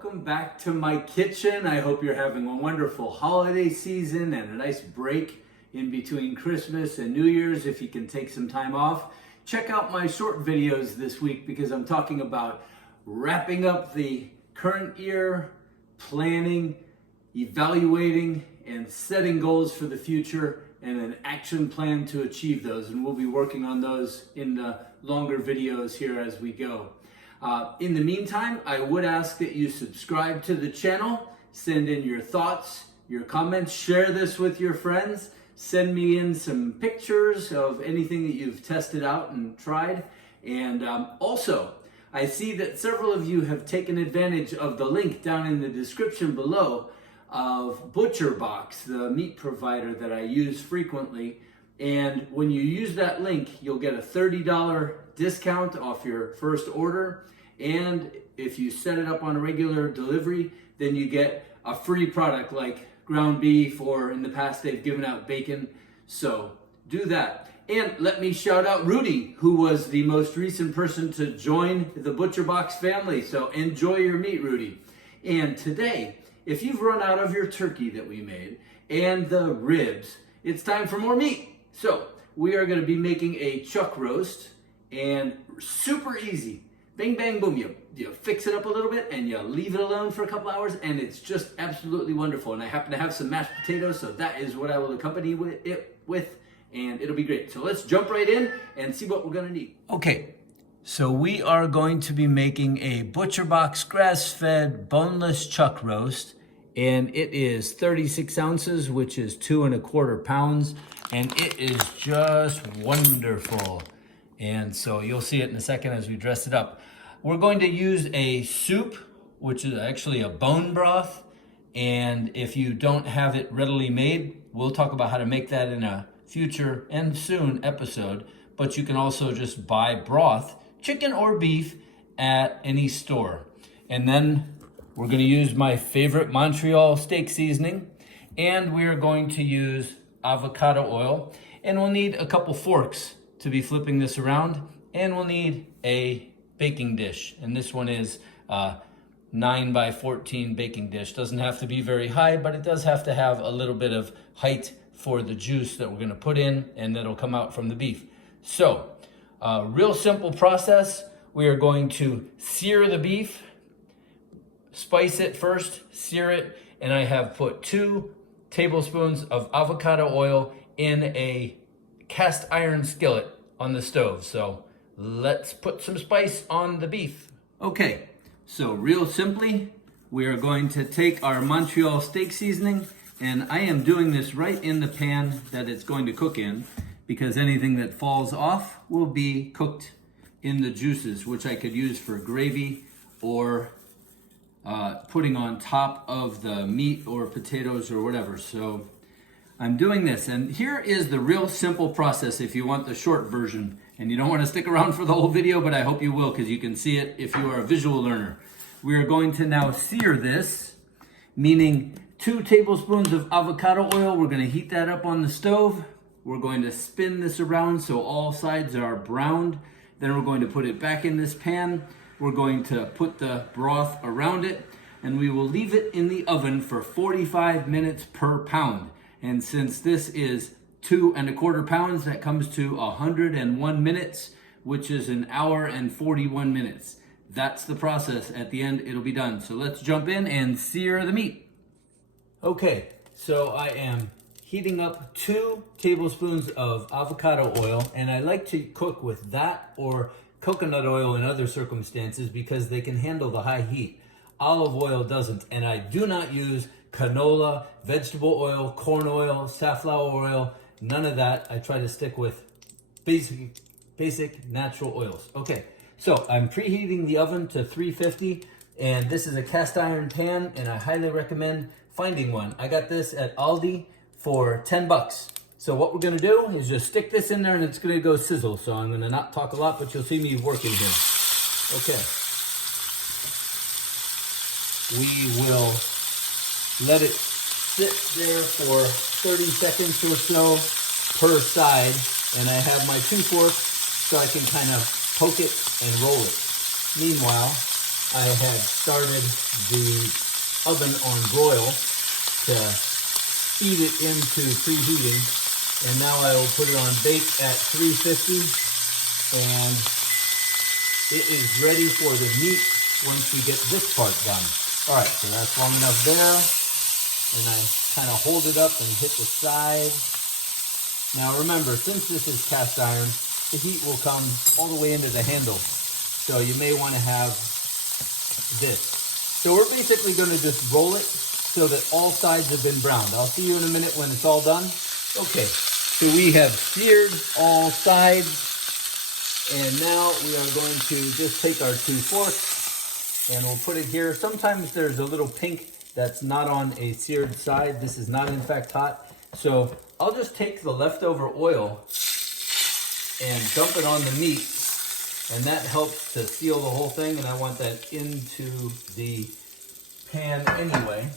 Welcome back to my kitchen. I hope you're having a wonderful holiday season and a nice break in between Christmas and New Year's if you can take some time off. Check out my short videos this week because I'm talking about wrapping up the current year, planning, evaluating, and setting goals for the future and an action plan to achieve those. And we'll be working on those in the longer videos here as we go. In the meantime, I would ask that you subscribe to the channel, send in your thoughts, your comments, share this with your friends, send me in some pictures of anything that you've tested out and tried. And also, I see that several of you have taken advantage of the link down in the description below of ButcherBox, the meat provider that I use frequently. And when you use that link, you'll get a $30 discount off your first order. And if you set it up on a regular delivery, then you get a free product like ground beef, or in the past they've given out bacon. So do that. And let me shout out Rudy, who was the most recent person to join the ButcherBox family. So enjoy your meat, Rudy. And today, if you've run out of your turkey that we made and the ribs, it's time for more meat. So we are going to be making a chuck roast, and super easy. Bang, bang, boom. You fix it up a little bit and you leave it alone for a couple hours, and it's just absolutely wonderful. And I happen to have some mashed potatoes, so that is what I will accompany it with, and it'll be great. So let's jump right in and see what we're going to need. Okay, so we are going to be making a ButcherBox grass-fed boneless chuck roast, and it is 36 ounces, which is 2 1/4 pounds, and it is just wonderful. And so you'll see it in a second as we dress it up. We're going to use a soup, which is actually a bone broth. And if you don't have it readily made, we'll talk about how to make that in a future and soon episode. But you can also just buy broth, chicken or beef, at any store. And then we're going to use my favorite Montreal steak seasoning. And we're going to use avocado oil. And we'll need a couple forks to be flipping this around, and we'll need a baking dish, and this one is 9 by 14 baking dish. Doesn't have to be very high, but it does have to have a little bit of height for the juice that we're going to put in and that'll come out from the beef. So real simple process. We are going to sear the beef, spice it first, sear it, and I have put 2 tablespoons of avocado oil in a cast iron skillet on the stove. So let's put some spice on the beef. Okay, so real simply, we are going to take our Montreal steak seasoning, and I am doing this right in the pan that it's going to cook in, because anything that falls off will be cooked in the juices, which I could use for gravy or putting on top of the meat or potatoes or whatever. So I'm doing this, and here is the real simple process if you want the short version, and you don't want to stick around for the whole video, but I hope you will because you can see it if you are a visual learner. We are going to now sear this, meaning 2 tablespoons of avocado oil. We're going to heat that up on the stove. We're going to spin this around so all sides are browned. Then we're going to put it back in this pan. We're going to put the broth around it, and we will leave it in the oven for 45 minutes per pound. And since this is 2 1/4 pounds, that comes to 101 minutes, which is an hour and 41 minutes. That's the process. At the end, it'll be done. So let's jump in and sear the meat. Okay, so I am heating up 2 tablespoons of avocado oil, and I like to cook with that or coconut oil in other circumstances because they can handle the high heat. Olive oil doesn't, and I do not use canola, vegetable oil, corn oil, safflower oil, none of that. I try to stick with basic natural oils. Okay, so I'm preheating the oven to 350, and this is a cast iron pan, and I highly recommend finding one. I got this at Aldi for 10 bucks. So what we're gonna do is just stick this in there and it's gonna go sizzle. So I'm gonna not talk a lot, but you'll see me working here. Okay. We will let it sit there for 30 seconds or so per side, and I have my 2 forks so I can kind of poke it and roll it. Meanwhile, I had started the oven on broil to feed it into preheating, and now I will put it on bake at 350, and it is ready for the meat once we get this part done. All right, so that's long enough there, and I kind of hold it up and hit the side. Now remember, since this is cast iron, the heat will come all the way into the handle, so you may want to have this. So we're basically going to just roll it so that all sides have been browned. I'll see you in a minute when it's all done. Okay, so we have seared all sides, and now we are going to just take our 2 forks and we'll put it here. Sometimes there's a little pink that's not on a seared side. This is not in fact hot. So I'll just take the leftover oil and dump it on the meat, and that helps to seal the whole thing, and I want that into the pan anyway.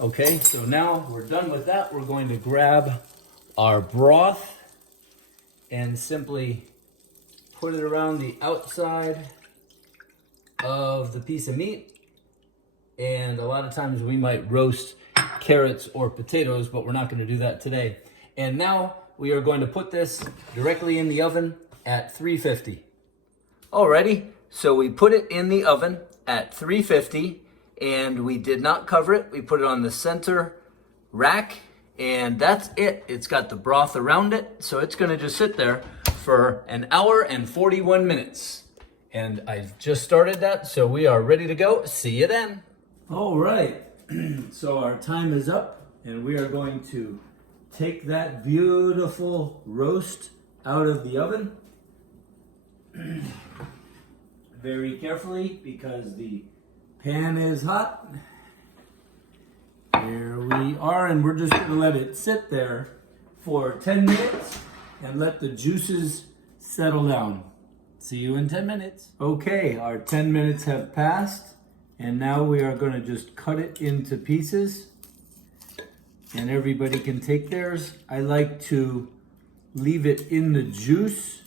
Okay, so now we're done with that. We're going to grab our broth and simply put it around the outside of the piece of meat. And a lot of times we might roast carrots or potatoes, but we're not going to do that today. And now we are going to put this directly in the oven at 350. Alrighty, so we put it in the oven at 350, and we did not cover it. We put it on the center rack, and that's it. It's got the broth around it, so it's gonna just sit there for 1 hour and 41 minutes. And I've just started that, so we are ready to go. See you then. All right, so our time is up, and we are going to take that beautiful roast out of the oven. Very carefully, because the pan is hot. Here we are, and we're just gonna let it sit there for 10 minutes and let the juices settle down. See you in 10 minutes. Okay, our 10 minutes have passed, and now we are gonna just cut it into pieces, and everybody can take theirs. I like to leave it in the juice.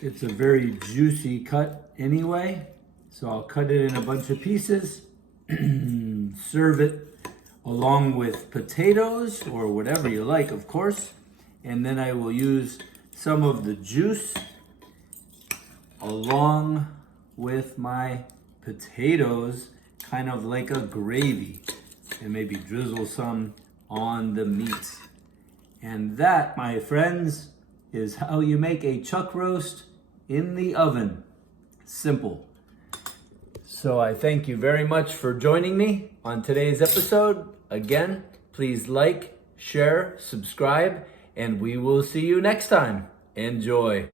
It's a very juicy cut anyway, so I'll cut it in a bunch of pieces, serve it along with potatoes or whatever you like, of course, and then I will use some of the juice along with my potatoes, kind of like a gravy, and maybe drizzle some on the meat. And that, my friends, is how you make a chuck roast in the oven. Simple. So I thank you very much for joining me on today's episode. Again, please like, share, subscribe, and we will see you next time. Enjoy.